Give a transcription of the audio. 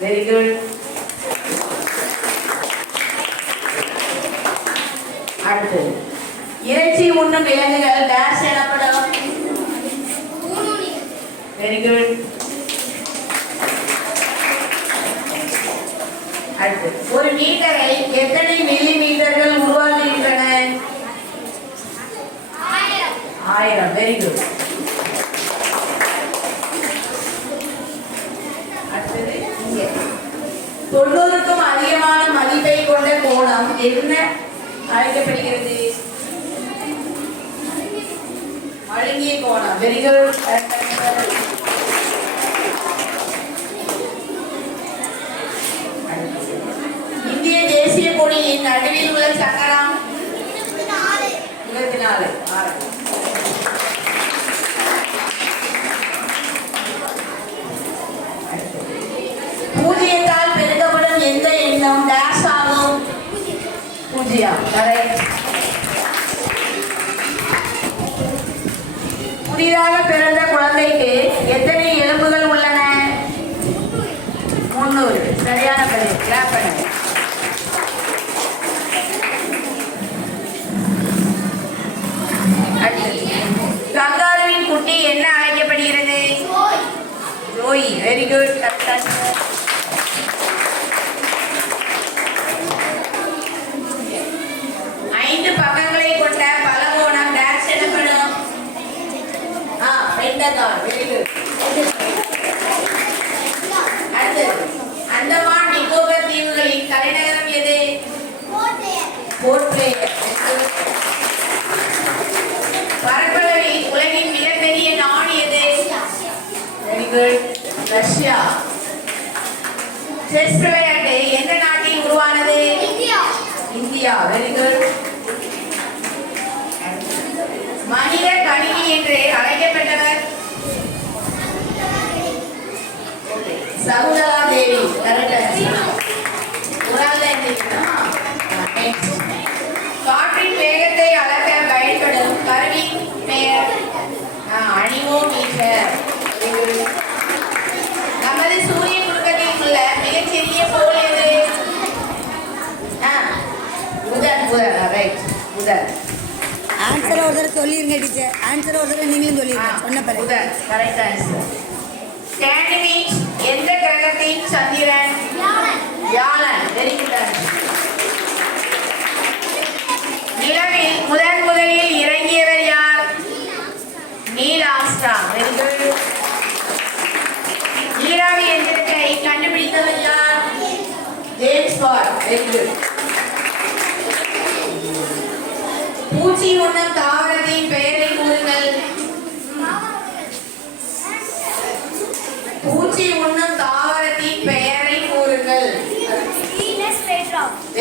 Very good. அடுத்து இறைச்சி உண்ணும் விலங்குகள் டேஷ் எனப்படும். Very good. அடுத்து ஒரு மீட்டரை எத்தனை மில்லி மீட்டர்கள் உருவாகின்றன? 1000. Very good. அடுத்தது இங்கே 90க்கும் அதிகமான மதிப்பை கொண்ட கோணம் என்ன அழைக்கப்படுகிறது? மழுங்கிய கோணம். Very good. இந்திய தேசிய கொடியின் நடுவில் உள்ள சக்கரம் 24. பூஜ்ஜியத்தால் பெருக்கப்படும் எந்த எண்ணம் டேஷ் ஆகும்? 0. கரெக்ட். புதிதாக பிறந்த குழந்தைக்கு எத்தனை எலும்புகள் உள்ளன? 300. சரியான பதில். கிளாப் பண்ணுங்க. கங்காருவின் குட்டி என்ன அழைக்கப்படுகிறது? ஜோய். Very good. 5 பக்கங்களை கொண்ட பலகோணம் டேஷ் எனப்படும். பென்டகான். Very good. அடுத்து அந்தமான் நிக்கோபர் தீவுகளின் தலைநகரம் எது? Port Blair. பரப்பளவில் உலகின் மிகப்பெரிய நாடு எது? Very good. ரஷ்யா. செஸ் விளையாட்டு எந்த நாட்டில் உருவானது? இந்தியா. Very good. மனித கணினி என்று அழைக்கப்பட்டவர்? சகுந்தலா தேவி. கரெக்ட். காற்றின் வேகத்தை அளக்க பயன்படும் கருவியின் பெயர்? அனிமோமீட்டர். நமது சூரிய குடும்பத்தில் உள்ள மிகச்சிறிய கோள் எது? புதன். ரைட். புதன். ஆன்சர் ஒரு தடவை சொல்லிருங்க டீச்சர். ஆன்சர் ஒரு தடவை நீங்களும் சொல்லிருங்க. சொன்ன பிறகு புதன். Correct answer. கேண்டிமீட் எந்த கிரகத்தின் சந்திரன்? வியாழன். Very good. நிலவில் முதலில் இறங்கியவர் யார்? Neil Armstrong. Very good. நீராவி எந்திரத்தை கண்டுபிடித்தவர் யார்? James Watt. Very good. பூச்சி உண்ணும் தாவர